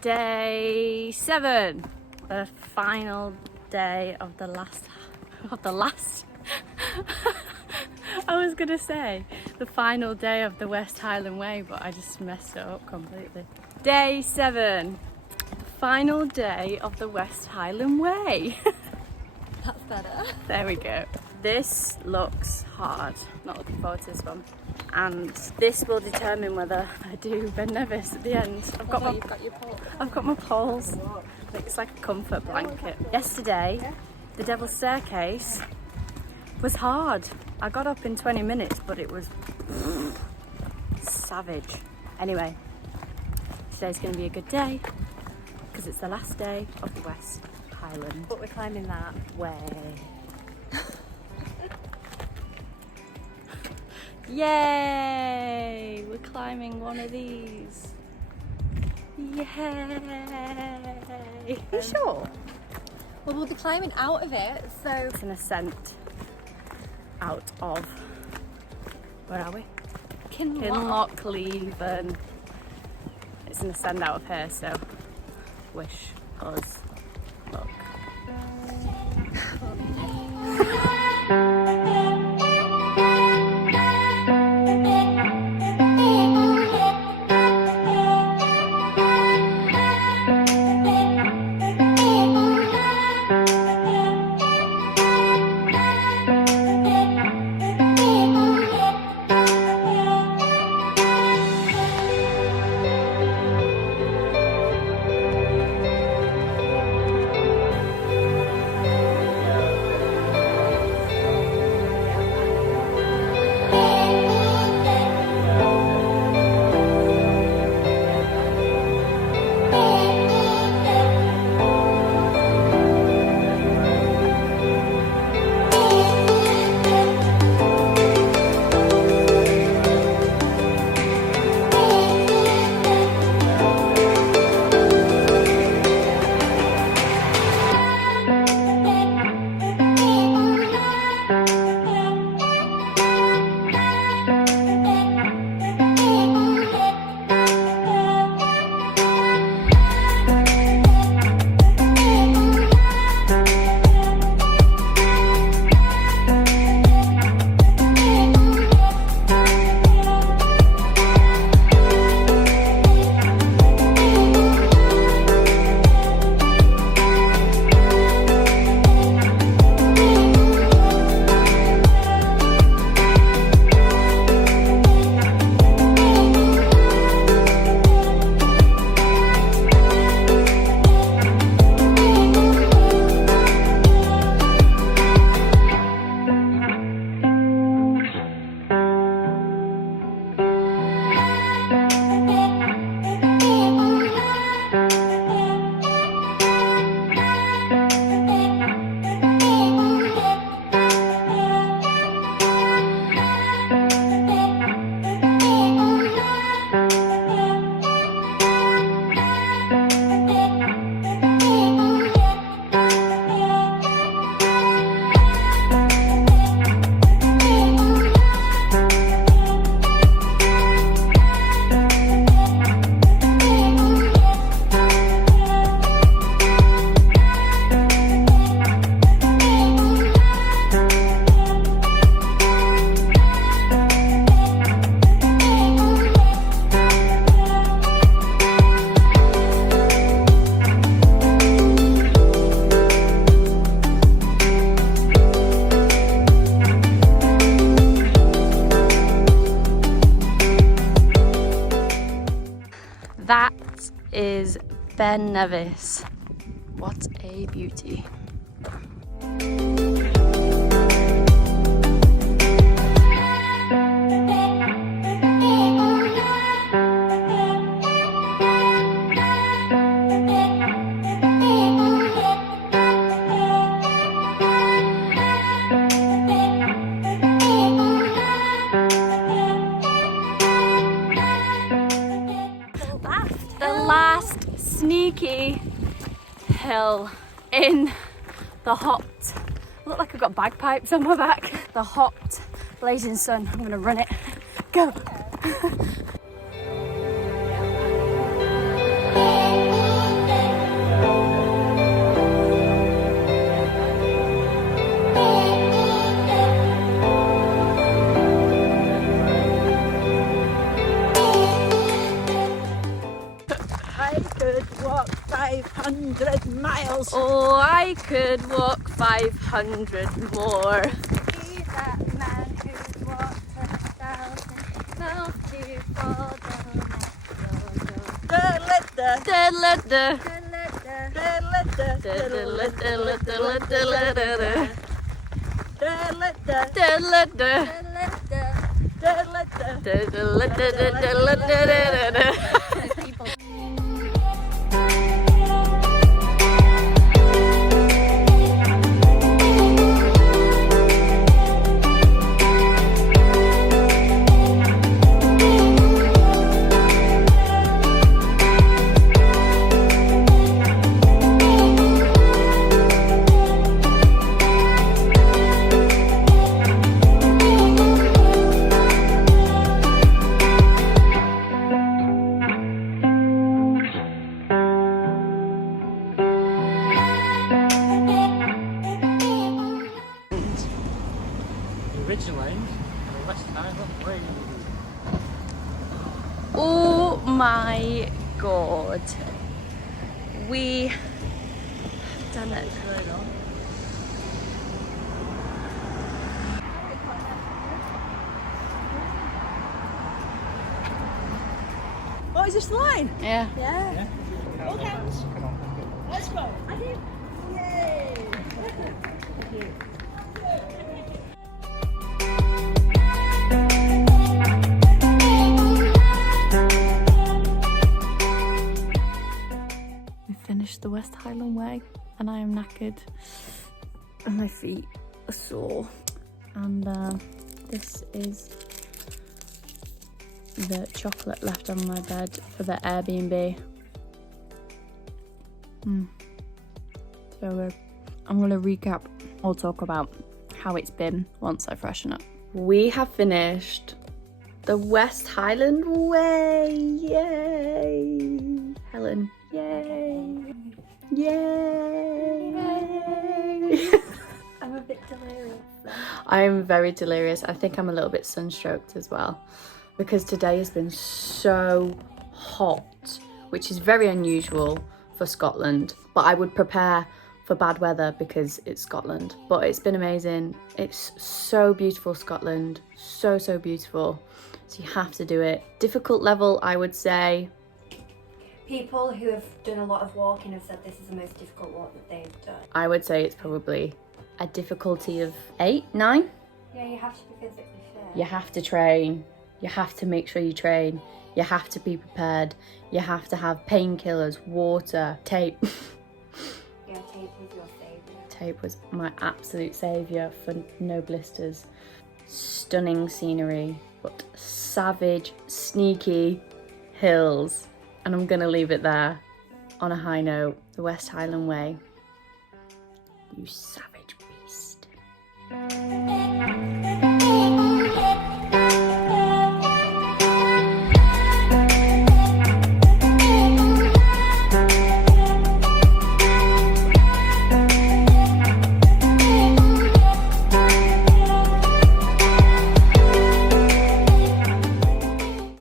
Day 7, the final day of the last I was gonna say the final day of the West Highland Way, but I just messed it up completely. Day 7, the final day of the West Highland Way. That's better. There we go. This looks hard. Not looking forward to this one. And this will determine whether I do Ben Nevis at the end. I've got my poles. It's like a comfort blanket. Yesterday, the Devil's Staircase was hard. I got up in 20 minutes, but it was savage. Anyway, today's going to be a good day because it's the last day of the West Highland. But we're climbing that way. Yay! We're climbing one of these. Yay! Are you sure? Well, we'll be climbing out of it, so... It's an ascent out of... Where are we? Kinlochleven. It's an ascent out of here, so wish us luck. That is Ben Nevis. What a beauty. Last sneaky hill in the hot, I look like I've got bagpipes on my back, the hot blazing sun. I'm gonna run it. Go. I could walk 500 miles. Oh, I could walk 500 more. Be that man who walked 1,000 miles to fall down that people. Originally, the West Highland Way. Oh my god. We have done it. Oh, is this the line? Yeah. Yeah. Hold hands. Come on. Let's go. Yay. We finished the West Highland Way and I am knackered and my feet are sore, and this is the chocolate left on my bed for the Airbnb. So good. I'm gonna recap or talk about how it's been once I freshen up. We have finished the West Highland Way. Yay! Helen. Yay! Yay! I'm a bit delirious. I'm very delirious. I think I'm a little bit sunstroked as well, because today has been so hot, which is very unusual for Scotland, but I would prepare for bad weather because it's Scotland. But it's been amazing. It's so beautiful, Scotland. So beautiful. So you have to do it. Difficult level, I would say. People who have done a lot of walking have said this is the most difficult walk that they've done. I would say it's probably a difficulty of 8, 9. Yeah, you have to be physically fit. You have to train. You have to make sure you train. You have to be prepared. You have to have painkillers, water, tape. Yeah, tape was your saviour. Tape was my absolute saviour for no blisters. Stunning scenery, but savage, sneaky hills. And I'm gonna leave it there on a high note. The West Highland Way. You savage beast.